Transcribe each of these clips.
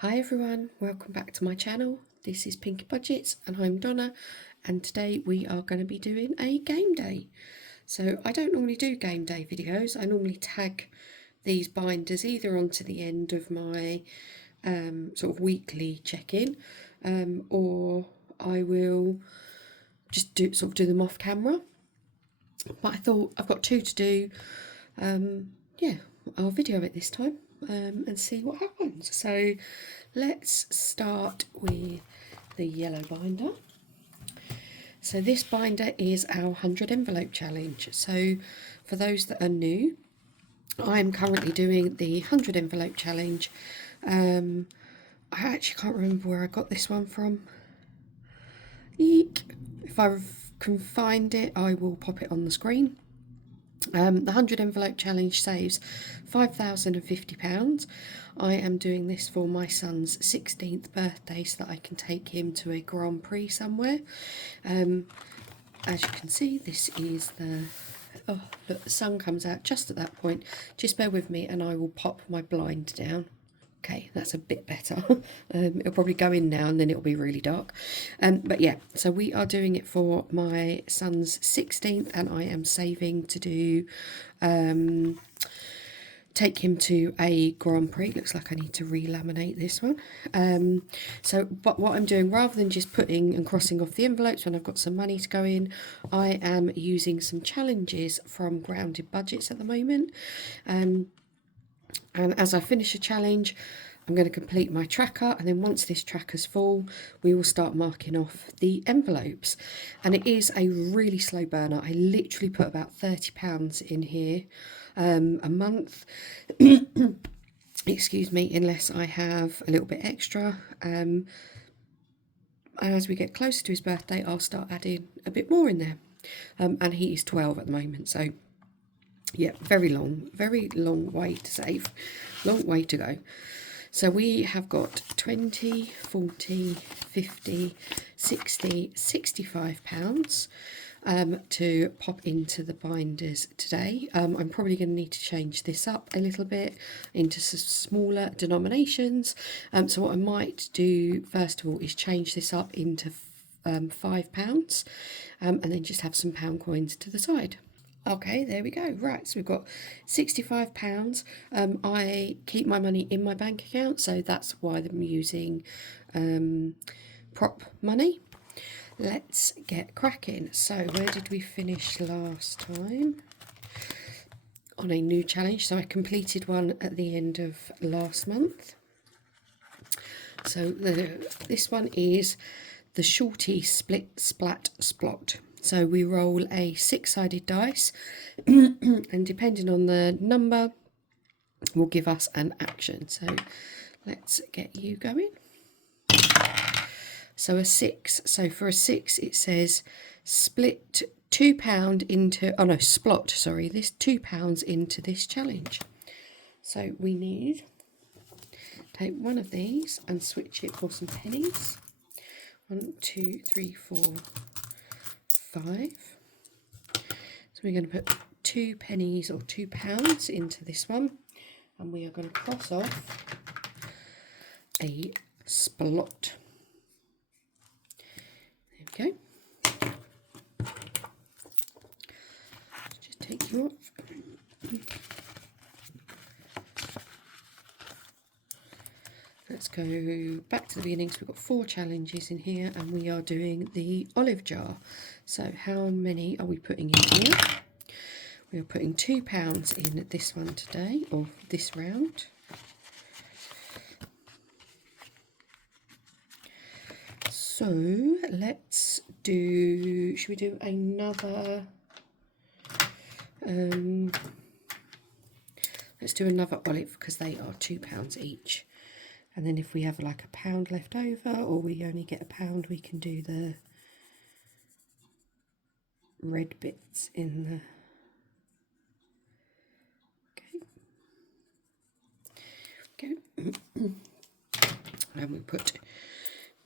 Hi everyone, welcome back to my channel. This is Pinky Budgets and I'm Donna, and today we are going to be doing a game day. So I don't normally do game day videos. I normally tag these binders either onto the end of my sort of weekly check-in, or I will just do them off camera. But I thought I've got two to do. Yeah, I'll video it this time and see what happens. So let's start with the yellow binder. So this binder is our 100 envelope challenge. So for those that are new, I'm currently doing the 100 envelope challenge. I actually can't remember where I got this one from. Eek. If I can find it, I will pop it on the screen. The 100 envelope challenge saves £5,050. I am doing this for my son's 16th birthday so that I can take him to a Grand Prix somewhere. As you can see, this is the... Oh, look, the sun comes out just at that point. Just bear with me and I will pop my blind down. Okay, that's a bit better. It'll probably go in now and then it'll be really dark. But yeah, so we are doing it for my son's 16th and I am saving to do, take him to a Grand Prix. Looks like I need to re-laminate this one. But what I'm doing, rather than just putting and crossing off the envelopes when I've got some money to go in, I am using some challenges from Grounded Budgets at the moment. And as I finish a challenge, I'm going to complete my tracker, and then once this tracker's full, we will start marking off the envelopes. And it is a really slow burner. I literally put about £30 in here a month. Excuse me, unless I have a little bit extra. And as we get closer to his birthday, I'll start adding a bit more in there. And he is 12 at the moment, so... yeah, very long way to save, long way to go. So we have got 20, 40, 50, 60, 65 pounds to pop into the binders today. I'm probably going to need to change this up a little bit into some smaller denominations. So what I might do first of all is change this up into £5, and then just have some pound coins to the side. Okay, there we go. Right, so we've got £65. I keep my money in my bank account, so that's why I'm using prop money. Let's get cracking. So where did we finish last time? On a new challenge. So I completed one at the end of last month. So this one is the Shorty Split Splat Splot. So we roll a 6-sided dice, and depending on the number, will give us an action. So let's get you going. So a 6. So for a 6, it says split £2 into, oh no, splot, sorry, this £2 into this challenge. So we need, take one of these and switch it for some pennies. 1, 2, 3, 4, 5. So we're going to put 2 pennies or £2 into this one, and we are going to cross off a splot. There we go. Just take you off. Let's go back to the beginning. So we've got 4 challenges in here and we are doing the olive jar. So how many are we putting in here? We are putting £2 in this one today, or this round. So let's do, should we do another, let's do another olive because they are £2 each. And then if we have like £1 left over, or we only get £1, we can do the red bits in the... Okay. And we put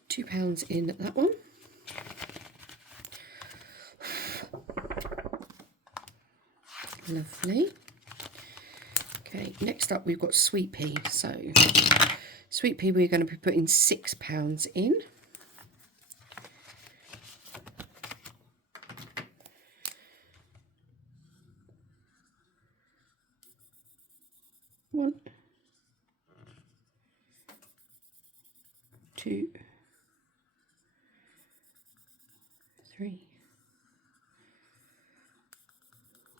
£2 in that one. Lovely. Okay, next up we've got sweet pea. So Sweet pea we're going to be putting £6 in. One, two, three.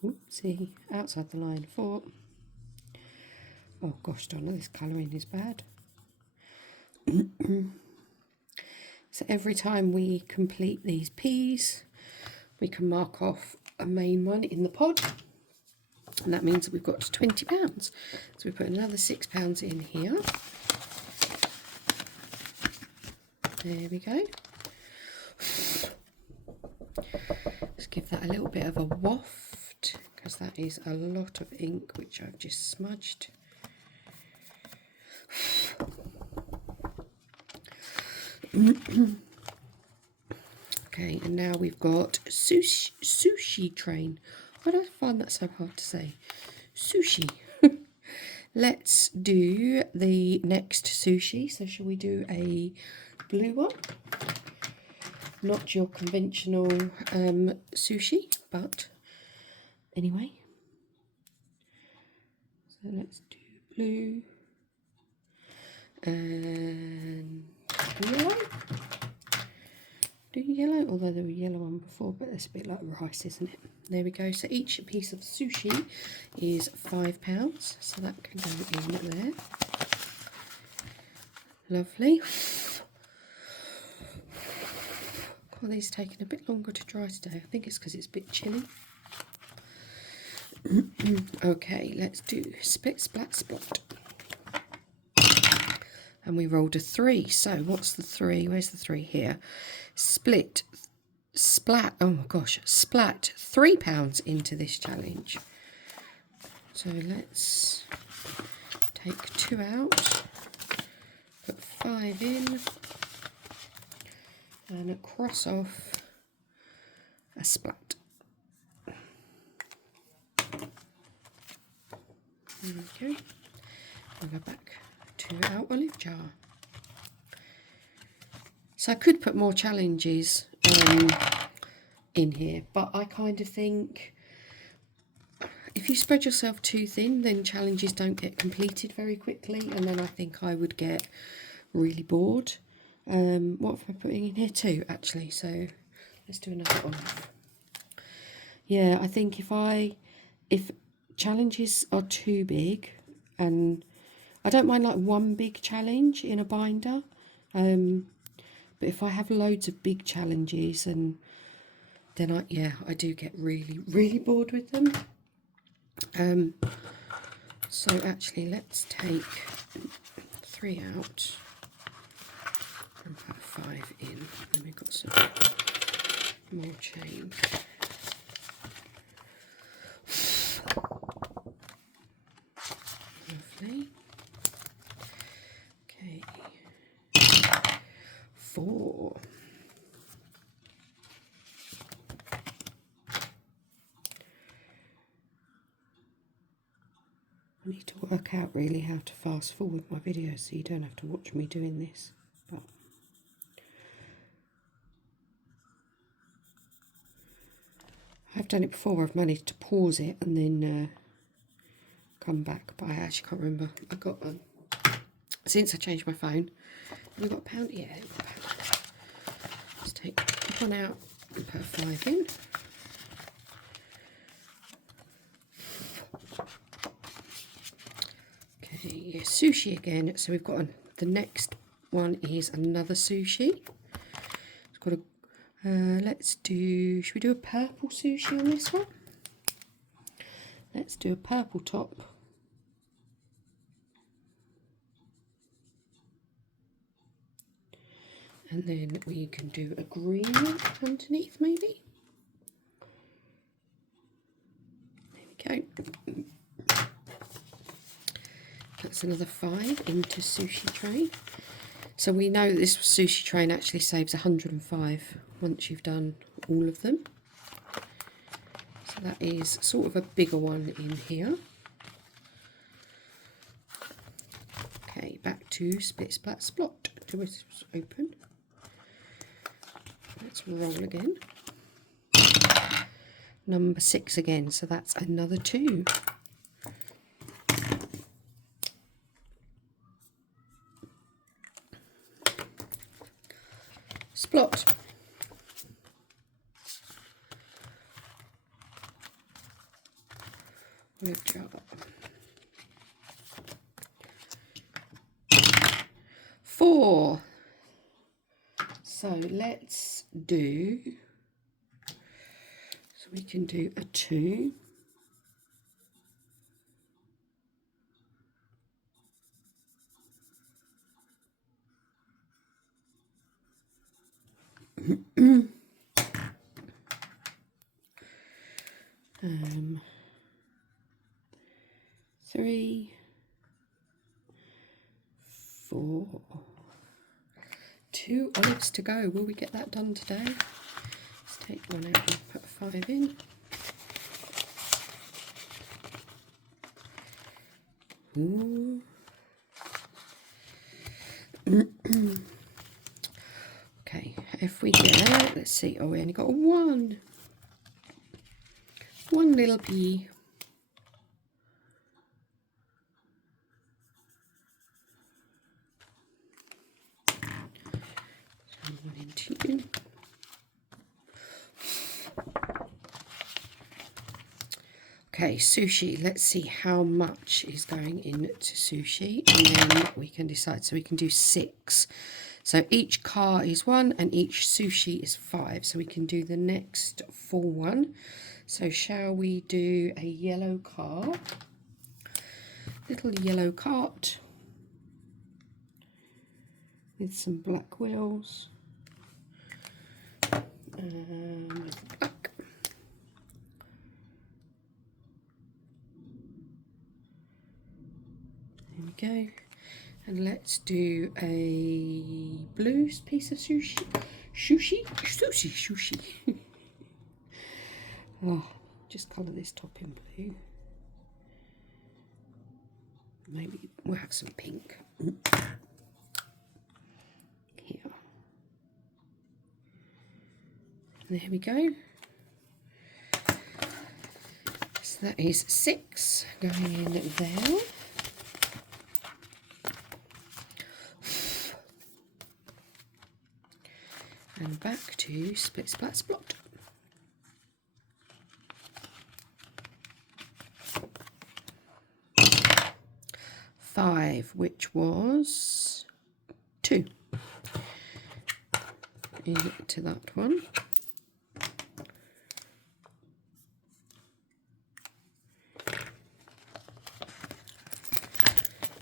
Oopsie, outside the line. 4. Oh gosh, Donna, this colouring is bad. So every time we complete these peas, we can mark off a main one in the pod, and that means that we've got £20. So we put another £6 in here. There we go. Let's give that a little bit of a waft, because that is a lot of ink which I've just smudged. Okay, and now we've got sushi train. Why do I find that so hard to say? Sushi. Let's do the next sushi. So shall we do a blue one? Not your conventional sushi, but anyway. So let's do blue and yellow. Do yellow, although there was a yellow one before, but it's a bit like rice, isn't it? There we go. So each piece of sushi is £5, so that can go in there. Lovely. Oh, these are taking a bit longer to dry today. I think it's because it's a bit chilly. Okay, let's do split, splat, spot. And we rolled a 3. So what's the 3? Where's the 3 here? Split, splat. Oh my gosh, splat £3 into this challenge. So let's take 2 out, put 5 in, and cross off a splat. Okay, I'll go back to our olive jar. So I could put more challenges in here, but I kind of think if you spread yourself too thin, then challenges don't get completed very quickly, and then I think I would get really bored. What am I putting in here? 2 actually, so let's do another one. Yeah, I think if challenges are too big, and I don't mind like one big challenge in a binder, but if I have loads of big challenges, and then I do get really bored with them. So actually let's take 3 out and put 5 in. Then we've got some more change. Lovely. Okay. 4. I need to work out really how to fast forward my videos so you don't have to watch me doing this. But I've done it before. I've managed to pause it and then come back, but I actually can't remember. I got since I changed my phone. Have we got £1? Yeah, we've got £1. Let's take 1 out and put 5 in. Okay, yeah, sushi again. So we've got the next one is another sushi. It's got a. Let's do. Should we do a purple sushi on this one? Let's do a purple top. And then we can do a green underneath, maybe. There we go. That's another 5 into sushi train. So we know that this sushi train actually saves 105 once you've done all of them. So that is sort of a bigger one in here. Okay, back to Split Splat Splot. The whisk's open. Let's roll again. Number 6 again, so that's another 2. Splot. Good job. 4. So let's do, so we can do a 2. um, 3, 4. 2 olives to go. Will we get that done today? Let's take one out and put 5 in. Ooh. Okay, if we get, let's see, oh, we only got one little pea. So 1 and 2. Okay, sushi. Let's see how much is going into sushi, and then we can decide. So we can do 6. So each car is 1 and each sushi is 5. So we can do the next full one. So shall we do a yellow car? Little yellow cart with some black wheels. Black. There we go. And let's do a blue piece of sushi. Sushi. Oh, just colour this top in blue. Maybe we'll have some pink. Here. There we go. So that is 6 going in there. And back to Split Splat Splot. 5, which was 2. Into that one.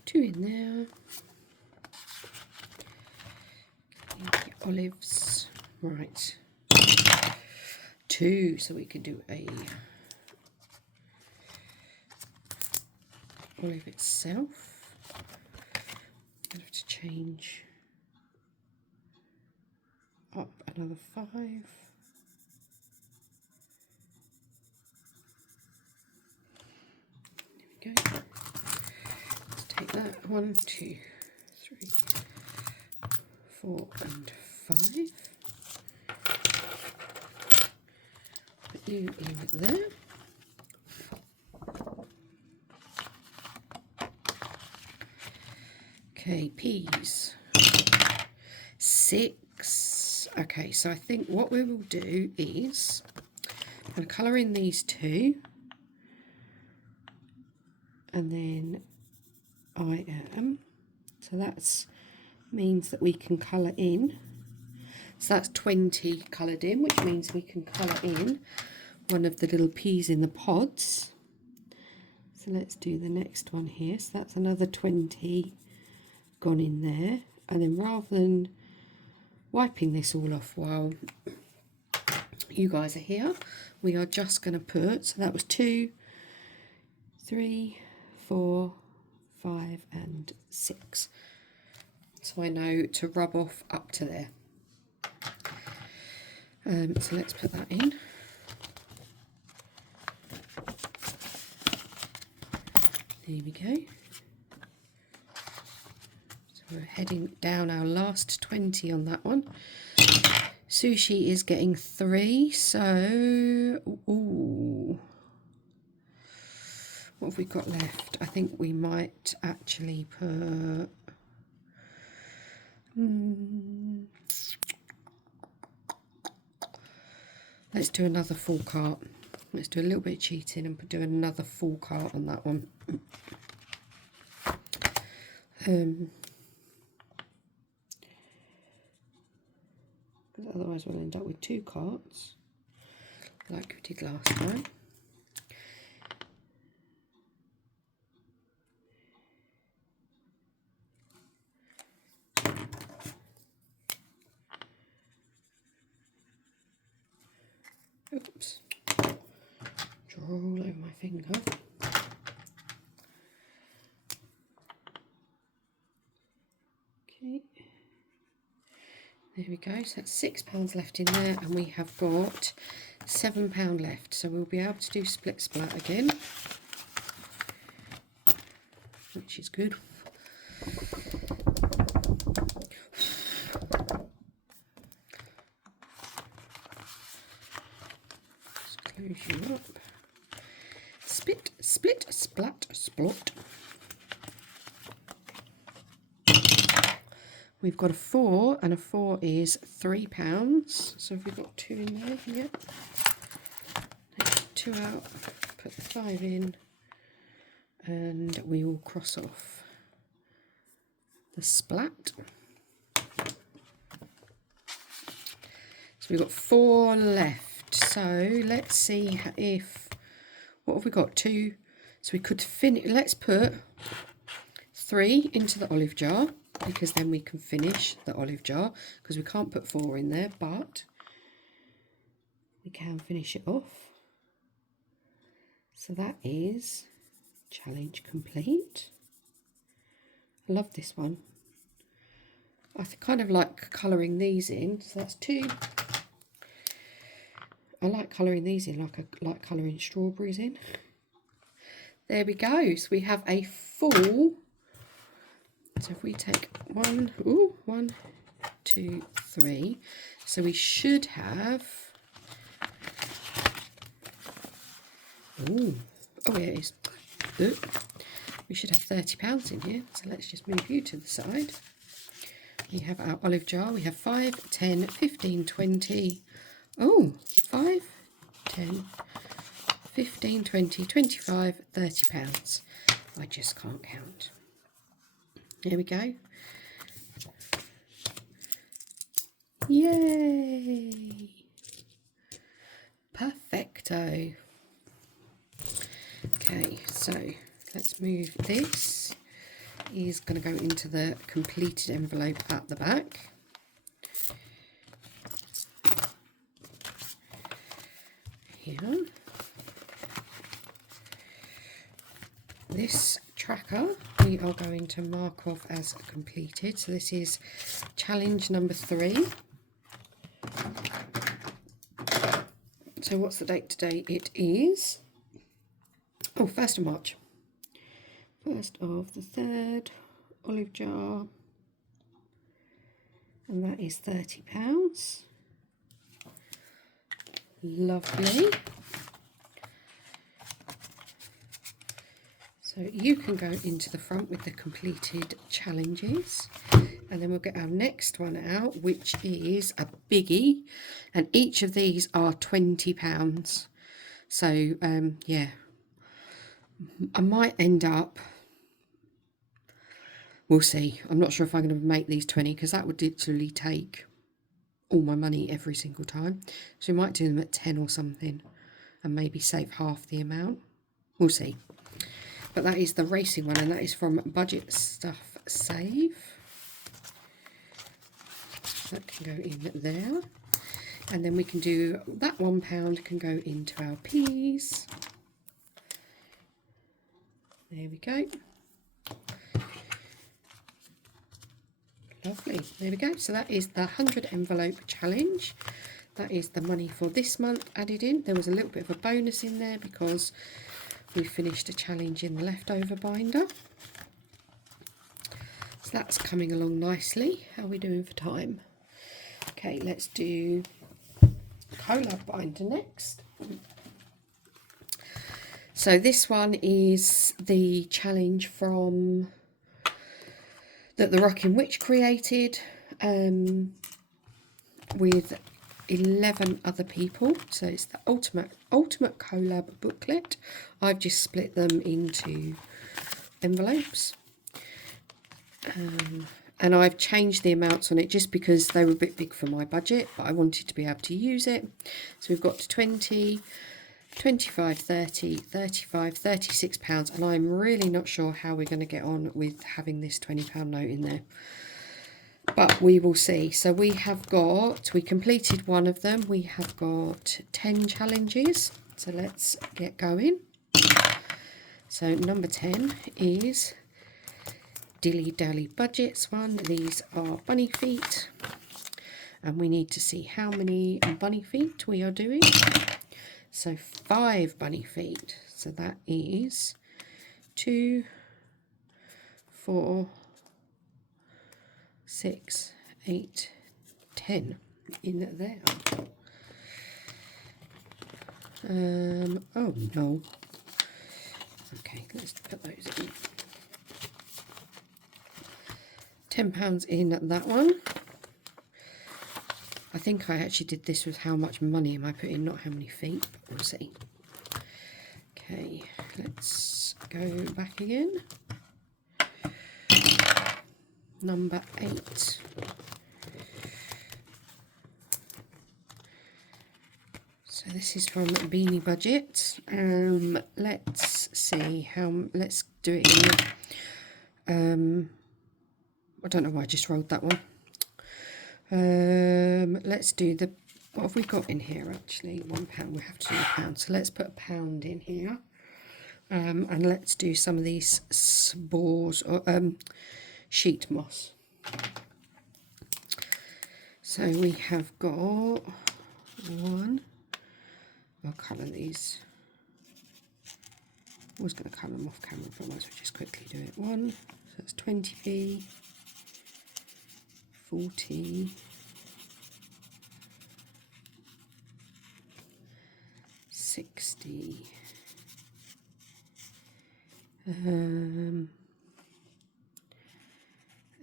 Two in there. The olives. Right. 2, so we could do a olive itself. I have to change up another 5. There we go. Let's take that. 1, 2, 3, 4, and 5. Put you in there. Okay, peas. 6. Okay, so I think what we will do is I'm going to colour in these 2, and then so that means that we can colour in. So that's 20 coloured in, which means we can colour in one of the little peas in the pods. So let's do the next one here. So that's another 20 gone in there, and then rather than wiping this all off while you guys are here, we are just going to put, so that was 2, 3, 4, 5 and 6, so I know to rub off up to there. So let's put that in. There we go. So We're heading down our last 20 on that one. Sushi is getting 3, so ooh, what have we got left? I think we might actually put let's do another full cart. Let's do a little bit of cheating and do another full cart on that one. Because otherwise we'll end up with 2 carts like we did last time. Oops, draw all over my finger. Okay, there we go. So that's £6 left in there, and we have got £7 left. So we'll be able to do split splat again, which is good. Close you up. Split, split, splat, splot. We've got a 4, and a 4 is £3. So have we got 2 in there? Yep. Take 2 out, put the 5 in, and we will cross off the splat. So we've got 4 left. So let's see if, what have we got? 2. So we could finish, let's put 3 into the olive jar, because then we can finish the olive jar, because we can't put 4 in there, but we can finish it off. So that is challenge complete. I love this one. I kind of like colouring these in, so that's 2. I like colouring these in like I like colouring strawberries in. There we go. So we have a full. So if we take 1, 2, 3. So we should have. Oh, yeah, it is. We should have £30 in here. So let's just move you to the side. We have our olive jar. We have 5, 10, 15, 20. Oh, 5, 10, 15, 20, 25, £30. I just can't count. There we go. Yay! Perfecto. Okay, so let's move this. Is going to go into the completed envelope at the back. Here. This tracker we are going to mark off as completed. So this is challenge number 3. So what's the date today? It is 1st of March. 1st of the 3rd, olive jar, and that is £30. Lovely. So you can go into the front with the completed challenges, and then we'll get our next one out, which is a biggie, and each of these are £20. So yeah, I might end up, we'll see. I'm not sure if I'm going to make these 20, because that would literally take all my money every single time. So we might do them at 10 or something and maybe save half the amount. We'll see. But that is the racing one, and that is from Budget Stuff Save. That can go in there. And then we can do that £1 can go into our peas. There we go. Lovely. There we go. So that is the 100 envelope challenge. That is the money for this month added in. There was a little bit of a bonus in there because we finished a challenge in the leftover binder. So that's coming along nicely. How are we doing for time? Okay, let's do Collab binder next. So this one is the challenge from that the Rocking Witch created with 11 other people. So it's the ultimate collab booklet. I've just split them into envelopes, and I've changed the amounts on it just because they were a bit big for my budget, but I wanted to be able to use it. So we've got to 20, 25, 30, 35, 36 pounds, and I'm really not sure how we're going to get on with having this £20 note in there, but we will see. So we completed one of them. We have got 10 challenges, so let's get going. So number 10 is Dilly Dally Budgets one. These are bunny feet, and we need to see how many bunny feet we are doing. So 5 bunny feet, so that is 2, 4, 6, 8, 10 in there. Oh no. Okay, let's put those in. £10 in that one. I think I actually did this with how much money am I putting, not how many feet, but we'll see. Okay, let's go back again. Number 8. So this is from Beanie Budget. Let's see how. Let's do it in. I don't know why I just rolled that one. Let's do the. What have we got in here actually? £1. We have to do £1. So let's put £1 in here. And let's do some of these spores or sheet moss. So we have got 1. I'll colour these. I was going to colour them off camera, but I might as well just quickly do it. 1, so that's 20p, 40, 60,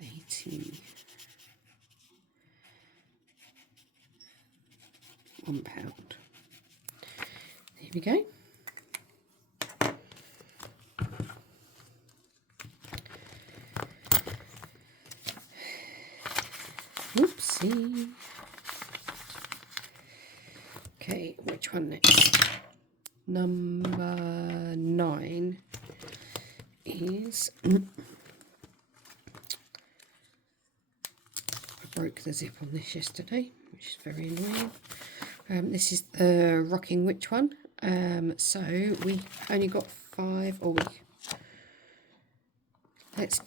80, £1. There we go. Oopsie. Okay, which one next? Number 9 is I broke the zip on this yesterday, which is very annoying. This is the Rocking Witch one. So we only got 5, or let's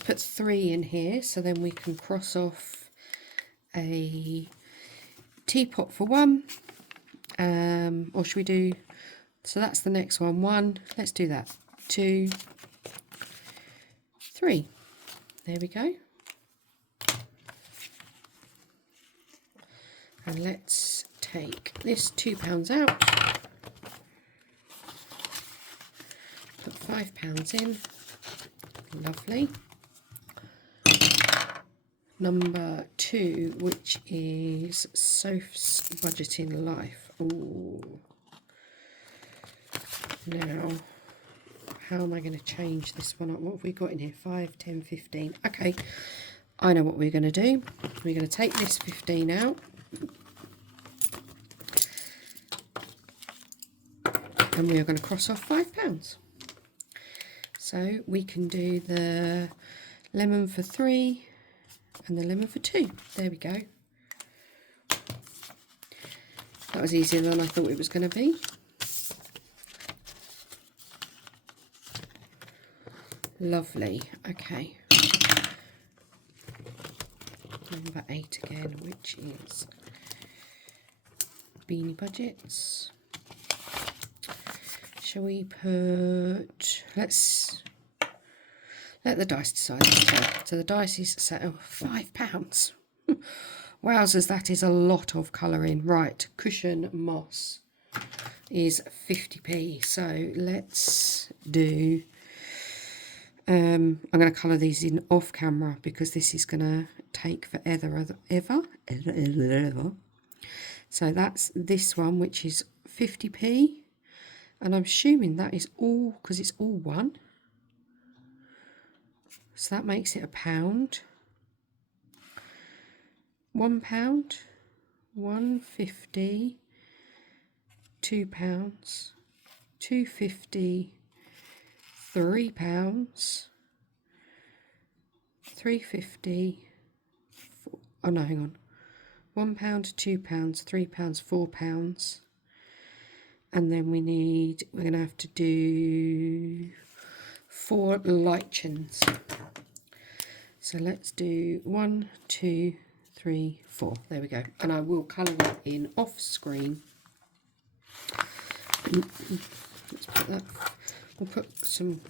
put 3 in here, so then we can cross off a teapot for 1. Or should we do, so that's the next one. 1, let's do that. 2, 3. There we go. And let's take this £2 out. Put £5 in. Lovely. Number 2, which is Soph's Budgeting Life. Ooh. Now, how am I going to change this one up? What have we got in here? 5, 10, 15. Okay, I know what we're going to do. We're going to take this 15 out. And we are going to cross off £5. So we can do the lemon for 3 and the lemon for 2. There we go. That was easier than I thought it was going to be. Lovely. Okay. Number 8 again, which is Beanie Budgets. Shall we put, let's let the dice decide. So the dice is set, oh, £5. Wowzers, that is a lot of colouring. Right, cushion moss is 50p. So let's do, I'm going to colour these in off camera because this is going to take forever. So that's this one, which is 50p. And I'm assuming that is all, because it's all one. So that makes it £1. £1, 150, £2, 250, £3, 350. Oh no, hang on. £1, £2, £3, £4. And then we're going to have to do 4 lichens. So let's do 1, 2, 3, 4. There we go. And I will colour it in off screen. Let's put that. We'll put some.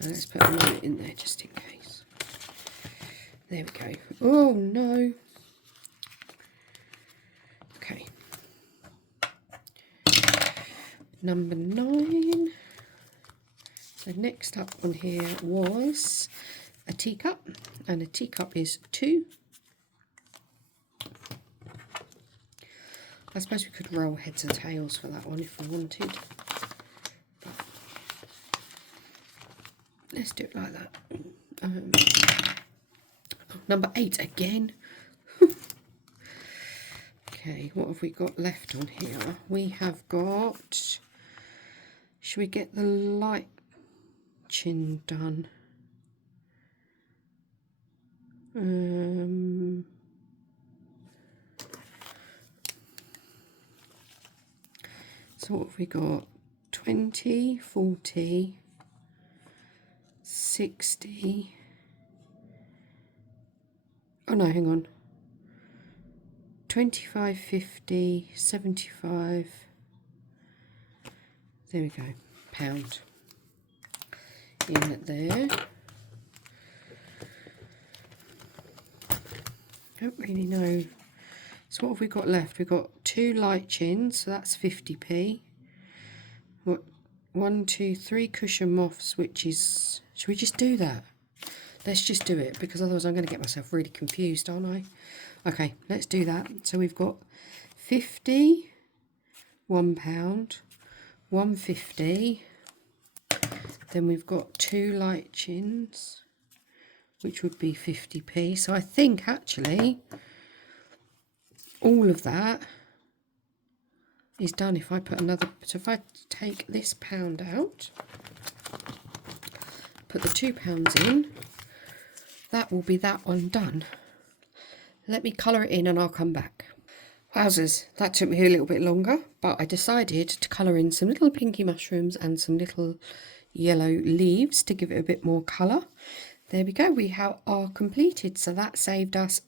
Let's put a note in there just in case. There we go. Oh no. Okay. Number 9. So next up on here was a teacup, and a teacup is 2. I suppose we could roll heads and tails for that one if we wanted. But let's do it like that. Number 8 again. Okay, what have we got left on here? We have got... Should we get the light chin done? So what have we got? 20, 40, 60. Oh no, hang on. 25, 50, 75. There we go. Pound in there. Don't really know. So what have we got left? We've got 2 light chins, so that's 50p. What? 1, 2, 3 cushion moths, which is... Should we just do that? Let's just do it, because otherwise I'm going to get myself really confused, aren't I? Okay, let's do that. So we've got 50, £1, 150. Then we've got 2 light chins, which would be 50p. So I think actually all of that is done if I put another. So if I take this £1 out, put the £2 in, that will be that one done. Let me colour it in and I'll come back. Wowzers, that took me a little bit longer, but I decided to colour in some little pinky mushrooms and some little yellow leaves to give it a bit more colour. There we go, we are completed. So that saved us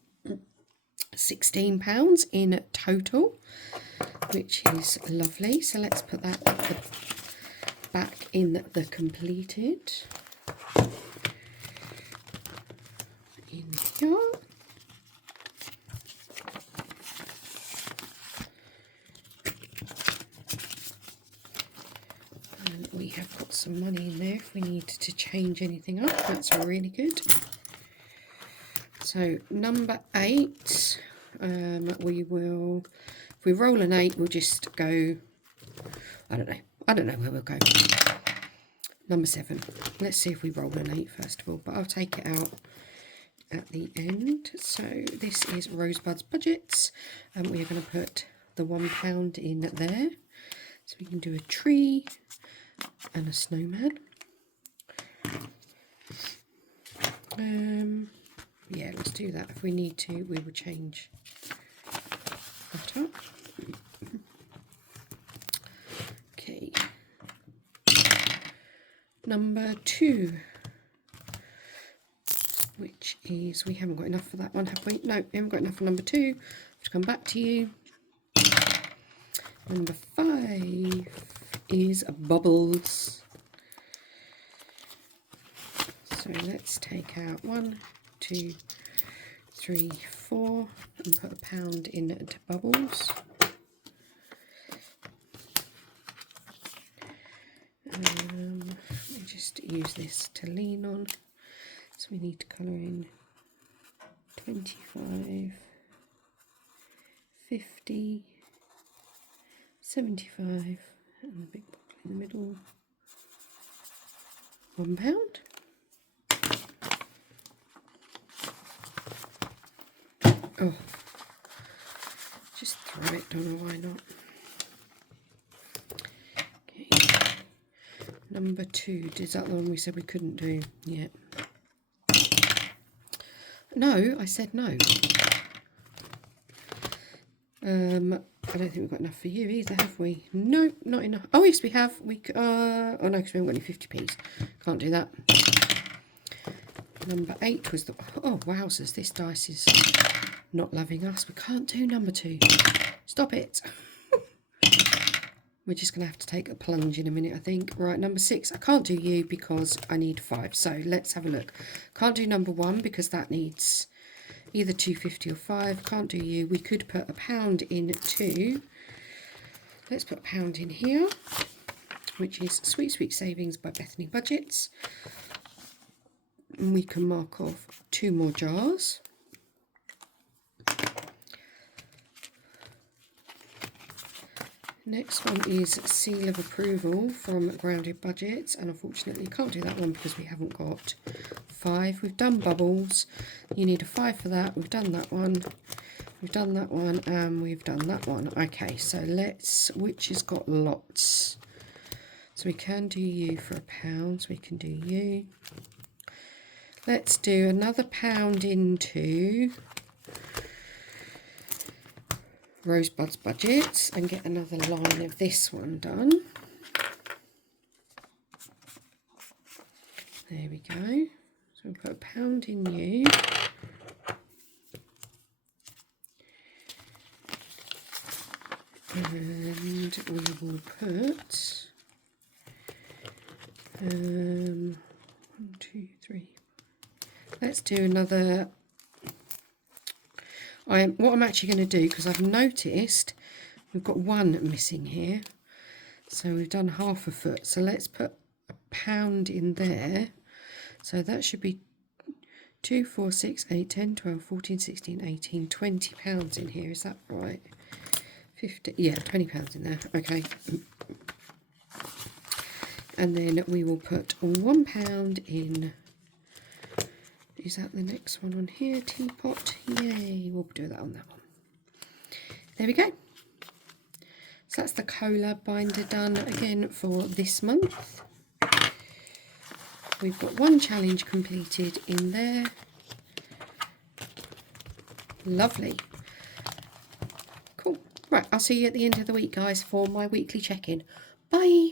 £16 in total, which is lovely. So let's put that back in the completed. In here. And we have got some money in there if we need to change anything up. That's really good. So number 8, we will, if we roll an 8, we'll just go, I don't know where we'll go. Number 7, let's see if we roll an 8 first of all, but I'll take it out at the end. So this is Rosebud's Budgets, and we are going to put the £1 in there. So we can do a tree and a snowman. Yeah, let's do that. If we need to, we will change that up. Okay. Number 2, which is, we haven't got enough for that one, have we? No, we haven't got enough for number 2. To come back to you. Number 5 is bubbles. So So let's take out 1, 2, 3, 4 and put £1 into bubbles. Let me just use this to lean on. So we need to colour in 25, 50, 75 and the big bottle in the middle. £1. Oh, just throw it, don't know why not. Okay, number 2, is that the one we said we couldn't do? Yeah. No, I said no. I don't think we've got enough for you either, have we? No, not enough. Oh yes, we have. Oh no, because we haven't got any 50p's. Can't do that. Number 8 was the... Oh, wowzers, this dice is not loving us. We can't do number 2. Stop it. We're just going to have to take a plunge in a minute, I think. Right, number 6. I can't do you because I need 5. So let's have a look. Can't do number 1 because that needs either 250 or 5. Can't do you. We could put £1 in 2. Let's put £1 in here, which is Sweet Sweet Savings by Bethany Budgets. And we can mark off 2 more jars. Next one is Seal of Approval from Grounded Budgets, and unfortunately can't do that one because we haven't got 5. We've done bubbles. You need a 5 for that. We've done that one. We've done that one, and we've done that one. Okay, so let's, which has got lots. So we can do you for £1. So we can do you. Let's do another £1 into Rosebud's Budgets and get another line of this one done. There we go. So we'll put £1 in you. And we will put 1, 2, 3. Let's do another. What I'm actually going to do, because I've noticed we've got 1 missing here, so we've done half a foot. So let's put £1 in there. So that should be 2, 4, 6, 8, 10, 12, 14, 16, 18, £20 in here. Is that right? 50. Yeah, £20 in there. Okay. And then we will put £1 in. Is that the next one on here? Teapot. Yay. We'll do that on that one. There we go. So that's the Collab binder done again for this month. We've got 1 challenge completed in there. Lovely. Cool. Right, I'll see you at the end of the week, guys, for my weekly check-in. Bye.